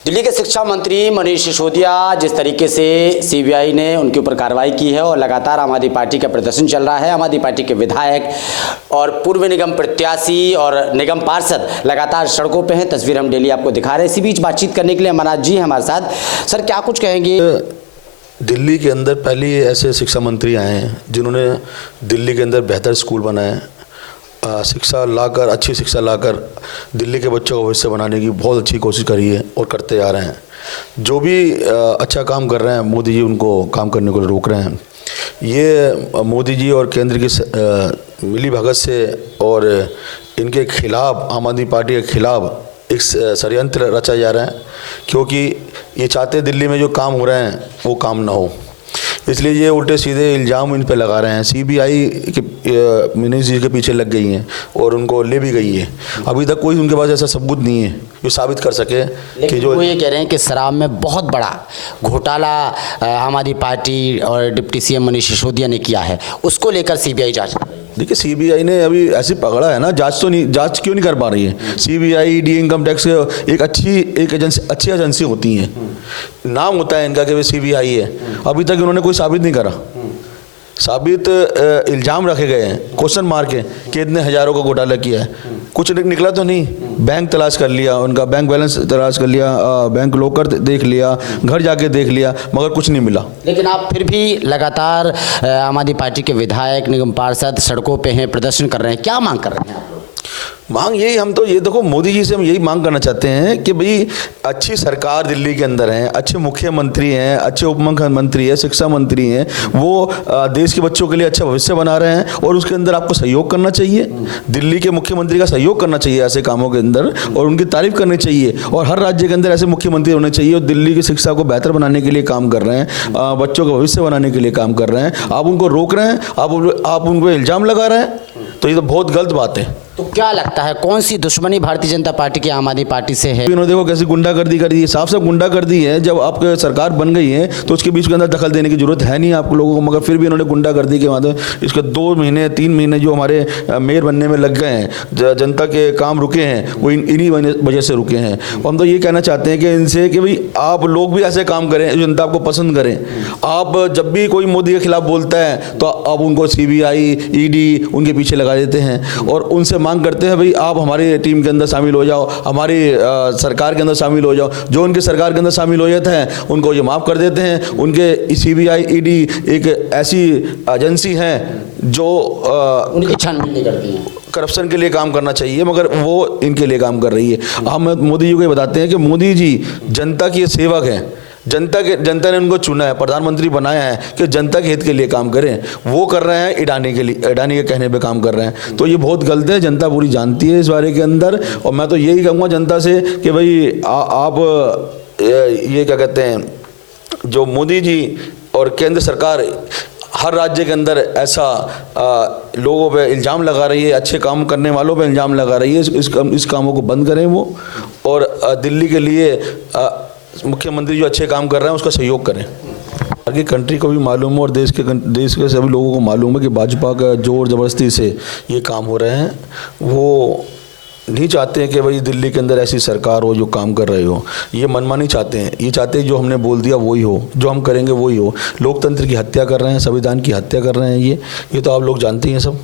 दिल्ली के शिक्षा मंत्री मनीष सिसोदिया जिस तरीके से सीबीआई ने उनके ऊपर कार्रवाई की है और लगातार आम आदमी पार्टी का प्रदर्शन चल रहा है। आम आदमी पार्टी के विधायक और पूर्व निगम प्रत्याशी और निगम पार्षद लगातार सड़कों पे हैं। तस्वीर हम डेली आपको दिखा रहे हैं। इसी बीच बातचीत करने के लिए अमरनाथ जी हमारे साथ। सर, क्या कुछ कहेंगे? दिल्ली के अंदर पहले ऐसे शिक्षा मंत्री आए हैं जिन्होंने दिल्ली के अंदर बेहतर स्कूल बनाए, शिक्षा लाकर, अच्छी शिक्षा लाकर दिल्ली के बच्चों का भविष्य बनाने की बहुत अच्छी कोशिश करी है और करते आ रहे हैं। जो भी अच्छा काम कर रहे हैं मोदी जी उनको काम करने को रोक रहे हैं। ये मोदी जी और केंद्र की मिली भगत से और इनके खिलाफ, आम आदमी पार्टी के खिलाफ एक षड्यंत्र रचा जा रहा है, क्योंकि ये चाहते दिल्ली में जो काम हो रहे हैं वो काम ना हो, इसलिए ये उल्टे सीधे इल्ज़ाम इन पे लगा रहे हैं। सीबीआई के मनीष जी के पीछे लग गई हैं और उनको ले भी गई है। अभी तक कोई उनके पास ऐसा सबूत नहीं है जो साबित कर सके कि जो वो ये कह रहे हैं कि शराब में बहुत बड़ा घोटाला आम आदमी पार्टी और डिप्टी सीएम मनीष सिसोदिया ने किया है, उसको लेकर सीबीआई जांच। देखिए, सीबीआई ने अभी ऐसे पकड़ा है ना, जांच क्यों नहीं कर पा रही है? सीबीआई, ईडी, इनकम टैक्स एक अच्छी एजेंसी होती है, नाम होता है इनका कि वे सीबीआई है। अभी तक इन्होंने कोई साबित नहीं करा। साबित इल्ज़ाम रखे गए हैं, क्वेश्चन मार्क है कि इतने हज़ारों का घोटाला किया है, कुछ निकला तो नहीं। बैंक तलाश कर लिया, उनका बैंक बैलेंस तलाश कर लिया, बैंक लॉकर देख लिया, घर जाके देख लिया, मगर कुछ नहीं मिला। लेकिन आप फिर भी लगातार आम आदमी पार्टी के विधायक, निगम पार्षद सड़कों पे हैं, प्रदर्शन कर रहे हैं। क्या मांग कर रहे हैं आप लोग? मांग यही, हम तो ये देखो, मोदी जी से हम यही मांग करना चाहते हैं कि भाई अच्छी सरकार दिल्ली के अंदर है, अच्छे मुख्यमंत्री हैं, अच्छे उप मुख्यमंत्री हैं, शिक्षा मंत्री हैं, वो देश के बच्चों के लिए अच्छा भविष्य बना रहे हैं और उसके अंदर आपको सहयोग करना चाहिए। दिल्ली के मुख्यमंत्री का सहयोग करना चाहिए ऐसे कामों के अंदर और उनकी तारीफ करनी चाहिए। और हर राज्य के अंदर ऐसे मुख्यमंत्री होने चाहिए और दिल्ली की शिक्षा को बेहतर बनाने के लिए काम कर रहे हैं, बच्चों का भविष्य बनाने के लिए काम कर रहे हैं। आप उनको रोक रहे हैं, आप उनको इल्ज़ाम लगा रहे हैं, तो ये तो बहुत गलत बात है। तो क्या लगता है कौन सी दुश्मनी भारतीय जनता पार्टी की आम आदमी पार्टी से है? इन्होंने देखो कैसी गुंडागर्दी कर दी है, साफ साफ गुंडागर्दी है। जब आपके सरकार बन गई है तो उसके बीच के अंदर दखल देने की जरूरत है नहीं आप लोगों को, मगर फिर भी इन्होंने गुंडागर्दी के माध्यम इसके 2 महीने 3 महीने जो हमारे मेयर बनने में लग गए हैं, जनता के काम रुके हैं, वो इन्हीं वजह से रुके हैं। हम तो ये कहना चाहते हैं कि इनसे कि भाई आप लोग भी ऐसे काम करें, जनता आपको पसंद करें। आप जब भी कोई मोदी के खिलाफ बोलता है तो आप उनको सीबीआई, ईडी उनके पीछे लगा देते हैं और उनसे मांग करते हैं भाई आप हमारी टीम के अंदर शामिल हो जाओ, हमारी सरकार के अंदर शामिल हो जाओ। जो उनकी सरकार के अंदर शामिल हो जाते हैं उनको ये माफ़ कर देते हैं। उनके सीबीआई, ईडी एक ऐसी एजेंसी है जो उनकी छानबीन नहीं करती है, करप्शन के लिए काम करना चाहिए, मगर वो इनके लिए काम कर रही है। हम मोदी जी को ये बताते हैं कि मोदी जी जनता के सेवक हैं, जनता ने उनको चुना है, प्रधानमंत्री बनाया है कि जनता के हित के लिए काम करें। वो कर रहे हैं अडानी के कहने पे काम कर रहे हैं, तो ये बहुत गलत है। जनता पूरी जानती है इस बारे के अंदर और मैं तो यही कहूँगा जनता से कि भाई आप ये क्या कहते हैं, जो मोदी जी और केंद्र सरकार हर राज्य के अंदर ऐसा लोगों पे इल्ज़ाम लगा रही है, अच्छे काम करने वालों पे इल्ज़ाम लगा रही है, इस कामों को बंद करें वो, और दिल्ली के लिए मुख्यमंत्री जो अच्छे काम कर रहे हैं उसका सहयोग करें। आगे कंट्री को भी मालूम है और देश के सभी लोगों को मालूम है कि भाजपा का जोर ज़बरदस्ती से ये काम हो रहे हैं। वो नहीं चाहते हैं कि भाई दिल्ली के अंदर ऐसी सरकार हो जो काम कर रहे हो, ये मनमानी चाहते हैं। ये चाहते हैं जो हमने बोल दिया वही हो, जो हम करेंगे वही हो। लोकतंत्र की हत्या कर रहे हैं, संविधान की हत्या कर रहे हैं। ये तो आप लोग जानते हैं सब।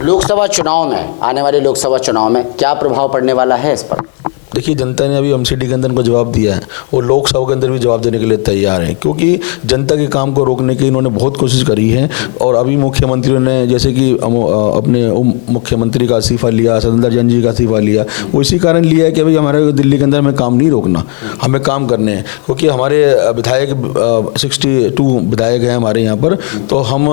लोकसभा चुनाव में, आने वाले लोकसभा चुनाव में क्या प्रभाव पड़ने वाला है इस पर? देखिए, जनता ने अभी एमसीडी के अंदर इनको जवाब दिया है और लोकसभा के अंदर भी जवाब देने के लिए तैयार हैं, क्योंकि जनता के काम को रोकने की इन्होंने बहुत कोशिश करी है। और अभी मुख्यमंत्रियों ने, जैसे कि अपने उप मुख्यमंत्री का इस्तीफा लिया, सतेंद्र जैन जी का इस्तीफा लिया, वो इसी कारण लिया है कि भाई हमारे दिल्ली के अंदर हमें काम नहीं रोकना, हमें काम करने हैं। क्योंकि हमारे विधायक 62 विधायक हैं हमारे यहाँ पर, तो हम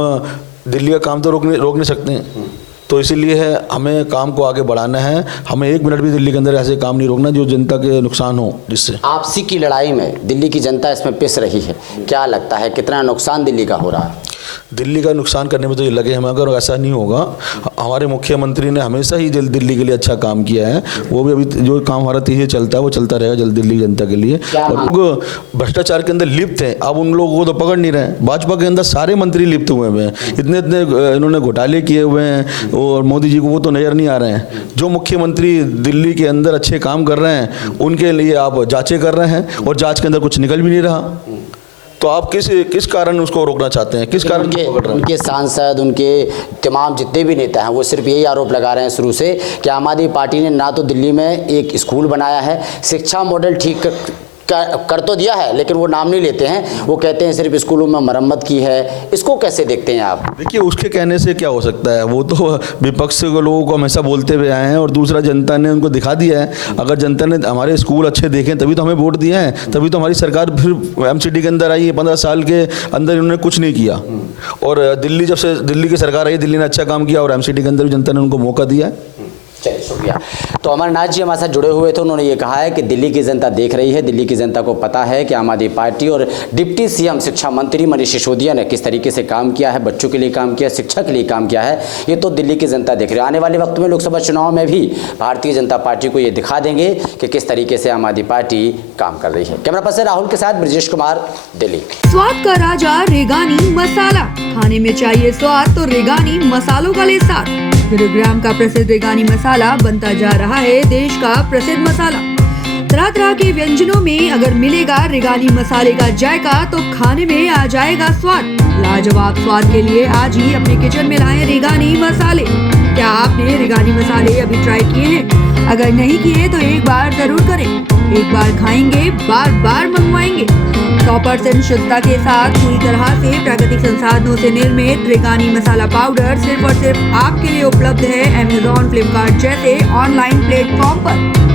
दिल्ली का काम तो रोक नहीं सकते हैं। तो इसीलिए है हमें काम को आगे बढ़ाना है। हमें 1 मिनट भी दिल्ली के अंदर ऐसे काम नहीं रोकना जो जनता के नुकसान हो। जिससे आपसी की लड़ाई में दिल्ली की जनता इसमें पिस रही है, क्या लगता है कितना नुकसान दिल्ली का हो रहा है? दिल्ली का नुकसान करने में तो ये लगे हमें, अगर ऐसा नहीं होगा। हमारे मुख्यमंत्री ने हमेशा ही दिल्ली के लिए अच्छा काम किया है, वो भी अभी जो काम हमारा तेजी चलता है वो चलता रहेगा जल्द दिल्ली जनता के लिए। और लोग भ्रष्टाचार के अंदर लिप्त हैं, अब उन लोगों को तो पकड़ नहीं रहे। भाजपा के अंदर सारे मंत्री लिप्त हुए हैं, इतने इतने इन्होंने घोटाले किए हुए हैं और मोदी जी को वो तो नजर नहीं आ रहे हैं। जो मुख्यमंत्री दिल्ली के अंदर अच्छे काम कर रहे हैं उनके लिए आप जांचें कर रहे हैं और जांच के अंदर कुछ निकल भी नहीं रहा, तो आप किस कारण उसको रोकना चाहते हैं, किस कारण उनके, पकड़ रहे हैं? उनके सांसद, उनके तमाम जितने भी नेता हैं वो सिर्फ यही आरोप लगा रहे हैं शुरू से कि आम आदमी पार्टी ने ना तो दिल्ली में एक स्कूल बनाया है, शिक्षा मॉडल ठीक कर तो दिया है लेकिन वो नाम नहीं लेते हैं, वो कहते हैं सिर्फ स्कूलों में मरम्मत की है। इसको कैसे देखते हैं आप? देखिए, उसके कहने से क्या हो सकता है, वो तो विपक्ष के लोगों को हमेशा बोलते हुए आए हैं और दूसरा जनता ने उनको दिखा दिया है। अगर जनता ने हमारे स्कूल अच्छे देखे तभी तो हमें वोट दिया है, तभी तो हमारी सरकार फिर एमसीडी के अंदर आई है। 15 साल के अंदर इन्होंने कुछ नहीं किया और जब से दिल्ली की सरकार आई, दिल्ली ने अच्छा काम किया और एमसीडी के अंदर भी जनता ने उनको मौका दिया है। चलिए, शुक्रिया। तो अमरनाथ जी हमारे साथ जुड़े हुए थे, उन्होंने ये कहा है कि दिल्ली की जनता देख रही है, दिल्ली की जनता को पता है कि आम आदमी पार्टी और डिप्टी सीएम शिक्षा मंत्री मनीष सिसोदिया ने किस तरीके से काम किया है, बच्चों के लिए काम किया, शिक्षा के लिए काम किया है, ये तो दिल्ली की जनता देख रही है। आने वाले वक्त में लोकसभा चुनाव में भी भारतीय जनता पार्टी को ये दिखा देंगे कि किस तरीके से आम आदमी पार्टी काम कर रही है। कैमरा पर्सन राहुल के साथ ब्रजेश कुमार, दिल्ली। स्वाद का राजा रेगानी मसाला, खाने में चाहिए स्वाद तो रेगानी मसालों का ले साथ। गुरुग्राम का प्रसिद्ध रेगानी मसाला बनता जा रहा है देश का प्रसिद्ध मसाला। तरह तरह के व्यंजनों में अगर मिलेगा रेगानी मसाले का जायका तो खाने में आ जाएगा स्वाद। लाजवाब स्वाद के लिए आज ही अपने किचन में लाएं रेगानी मसाले। क्या आपने रेगानी मसाले अभी ट्राई किए हैं? अगर नहीं किए तो एक बार जरूर करें। एक बार खाएंगे, बार बार मंगवाएंगे। 100% शुद्धता के साथ पूरी तरह से प्राकृतिक संसाधनों से निर्मित रेगानी मसाला पाउडर सिर्फ और सिर्फ आपके लिए उपलब्ध है अमेज़न, फ्लिपकार्ट जैसे ऑनलाइन प्लेटफॉर्म पर।